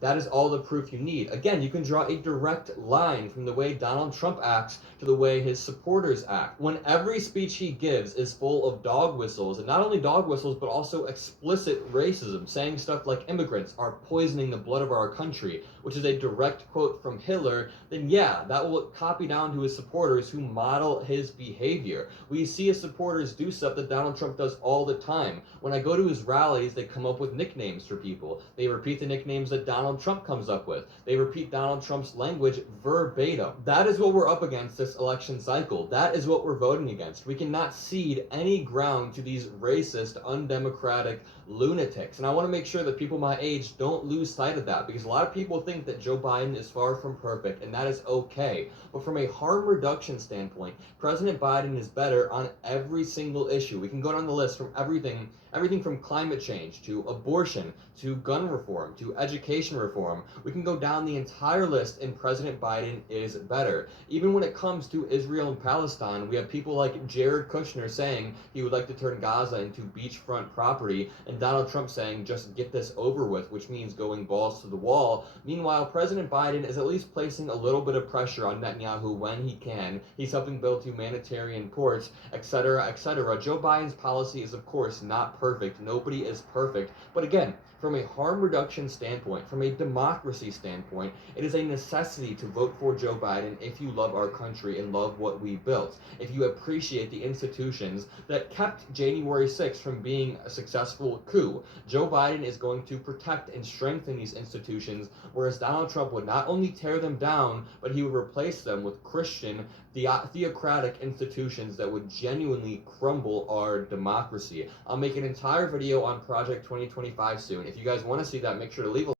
That is all the proof you need. Again, you can draw a direct line from the way Donald Trump acts to the way his supporters act. When every speech he gives is full of dog whistles, and not only dog whistles, but also explicit racism, saying stuff like immigrants are poisoning the blood of our country, which is a direct quote from Hitler, then yeah, that will copy down to his supporters who model his behavior. We see his supporters do stuff that Donald Trump does all the time. When I go to his rallies, they come up with nicknames for people. They repeat the nicknames that Donald Trump comes up with. They repeat Donald Trump's language verbatim. That is what we're up against this election cycle. That is what we're voting against. We cannot cede any ground to these racist, undemocratic lunatics. And I want to make sure that people my age don't lose sight of that, because a lot of people think that Joe Biden is far from perfect, and that is okay. But from a harm reduction standpoint, President Biden is better on every single issue. We can go down the list from everything from climate change to abortion to gun reform to education reform. We can go down the entire list, and President Biden is better. Even when it comes to Israel and Palestine, we have people like Jared Kushner saying he would like to turn Gaza into beachfront property, and Donald Trump saying just get this over with, which means going balls to the wall. Meanwhile, President Biden is at least placing a little bit of pressure on Netanyahu when he can. He's helping build humanitarian ports, etc., etc. Joe Biden's policy is, of course, not perfect. Nobody is perfect. But again, from a harm reduction standpoint, from a democracy standpoint, it is a necessity to vote for Joe Biden if you love our country and love what we built. If you appreciate the institutions that kept January 6th from being a successful coup, Joe Biden is going to protect and strengthen these institutions, whereas Donald Trump would not only tear them down, but he would replace them with Christian, theocratic institutions that would genuinely crumble our democracy. I'll make an entire video on Project 2025 soon. If you guys want to see that, make sure to leave a